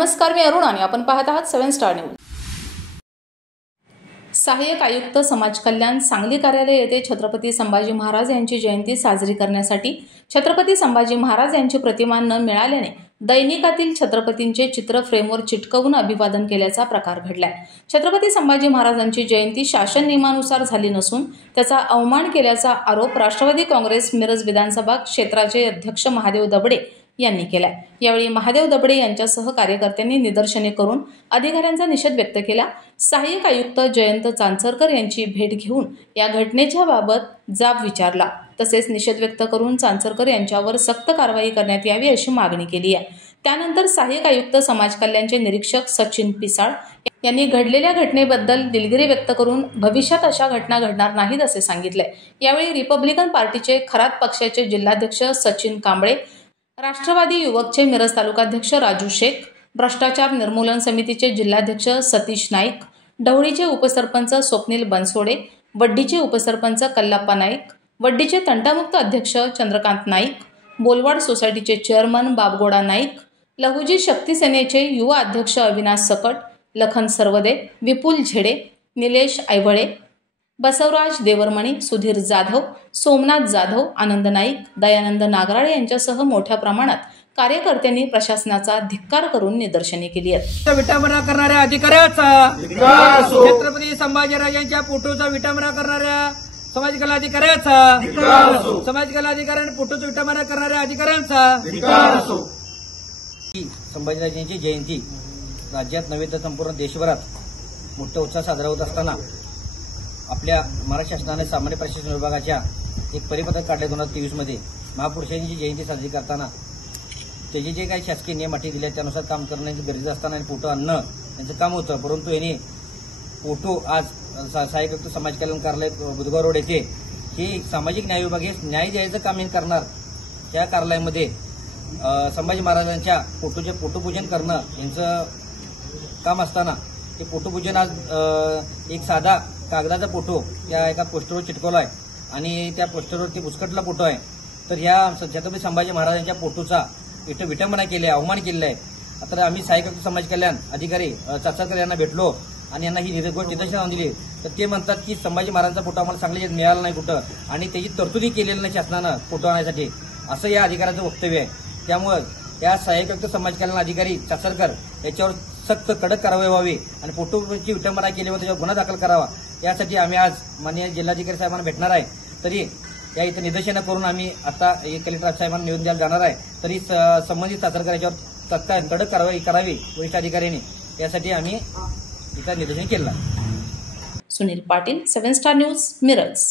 नमस्कार, मी अरुण आणि आपण पाहत आहात 7 स्टार न्यूज। सहाय्यक आयुक्त समाज कल्याण सांगली कार्यालय येथे छत्रपती संभाजी महाराज यांची जयंती साजरी करण्यासाठी छत्रपती संभाजी महाराज यांची प्रतिमा न मिळाल्याने दैनिकातील छत्रपतींचे चित्र फ्रेमवर चिटकवून अभिवादन केल्याचा प्रकार घडलाय। छत्रपती संभाजी महाराजांची जयंती शासन नियमानुसार झाली नसून त्याचा अवमान केल्याचा आरोप राष्ट्रवादी काँग्रेस मिरज विधानसभा क्षेत्राचे अध्यक्ष महादेव दबडे यांनी केलाय। यावेळी महादेव दबडे यांच्यासह कार्यकर्त्यांनी निदर्शने करून अधिकाऱ्यांचा निषेध व्यक्त केला। सहाय्यक आयुक्त जयंत चांचरकर यांची भेट घेऊन या घटनेच्या बाबत जाब विचारला। तसेच निषेध व्यक्त करून चांचरकर यांच्यावर सक्त कारवाई करण्यात यावी अशी मागणी केली आहे। त्यानंतर सहाय्यक आयुक्त समाज कल्याणचे निरीक्षक सचिन पिसाळ यांनी घडलेल्या घटनेबद्दल दिलगिरी व्यक्त करून भविष्यात अशा घटना घडणार नाहीत असे सांगितले। यावेळी रिपब्लिकन पार्टीचे खरात पक्षाचे जिल्हाध्यक्ष सचिन कांबळे, राष्ट्रवादी युवकचे मिरज तालुकाध्यक्ष राजू शेख, भ्रष्टाचार निर्मूलन समितीचे जिल्हाध्यक्ष सतीश नाईक, ढवळीचे उपसरपंच स्वप्नील बनसोडे, वड्डीचे उपसरपंच कल्लाप्पा नाईक, वड्डीचे तंटामुक्त अध्यक्ष चंद्रकांत नाईक, बोलवाड सोसायटीचे चेअरमन बाबगोडा नाईक, लहुजी शक्ती सेनेचे युवा अध्यक्ष अविनाश सकट, लखन सरवदे, विपुल झेडे, निलेश ऐवळे, बसवराज देवरमणी, सुधीर जाधव, सोमनाथ जाधव, आनंद नाईक, दयानंद नागराळे यांच्यासह मोठ्या प्रमाणात कार्यकर्त्यांनी प्रशासनाचा धिक्कार करून निदर्शने केली आहेत। विटंबना करणाऱ्या अधिकाऱ्याचा छत्रपती संभाजीराजांच्या फोटोचा विटंबना करणाऱ्या समाज कला अधिकाऱ्याचा समाज कला अधिकाऱ्यांनी फोटोचा विटंबना करणाऱ्या अधिकाऱ्यांचा संभाजीराजांची जयंती राज्यात नव्हे तर संपूर्ण देशभरात मोठा उत्साह साजरा होत असताना आपल्या महाराष्ट्र शासनाने सामान्य प्रशासन विभागाच्या एक परिपत्रक काढले 2023 मध्ये महापुरुषांची जयंती साजरी करताना त्याचे जे काही शासकीय नियम अटी दिले त्यानुसार काम करण्याची गरज असताना फोटो आणणं यांचं काम होतं। परंतु यांनी फोटो आज सहाय्यक आयुक्त समाज कल्याण कार्यालय बुधगाव रोड येथे ही सामाजिक न्याय विभाग हे न्याय द्यायचं काम करणार त्या कार्यालयामध्ये संभाजी महाराजांच्या फोटोचे फोटोपूजन करणं यांचं काम असताना ते फोटोपूजन आज एक साधा कागदाचा फोटो या एका पोस्टरवर चिटकवला आहे आणि त्या पोस्टरवरती बुचकटला फोटो आहे। तर ह्या छत्रपती संभाजी महाराजांच्या फोटोचा इथं विटंबना केली आहे, अवमान केलेला आहे। तर आम्ही सहाय्यक आयुक्त समाज कल्याण अधिकारी चाचरकर यांना भेटलो आणि यांना ही गोष्ट निदर्शनास दिली। तर ते म्हणतात की संभाजी महाराजांचा फोटो आम्हाला चांगले मिळाला नाही कुठं आणि त्याची तरतुदी केलेली नाही शासनानं फोटो आणण्यासाठी, असं या अधिकाऱ्याचं वक्तव्य आहे। त्यामुळे या सहाय्यक आयुक्त समाज कल्याण अधिकारी चाचरकर याच्यावर सक्त कडक कारवाई व्हावी आणि फोटोची विटंबना केल्यावर त्याच्यावर गुन्हा दाखल करावा यासाठी आम्ही आज माननीय जिल्हाधिकारी साहेबांना भेटणार आहे। तरी या इथं निदर्शनं करून आम्ही आता कलेक्टर साहेबांना निवेदन द्यायला जाणार आहे। तरी संबंधित चाचरकर याच्यावर तत्काळ कडक कारवाई करावी वरिष्ठ अधिकाऱ्यांनी, यासाठी आम्ही इथं निदर्शन केलं। Sunil Patil, 7 star news, Miraj.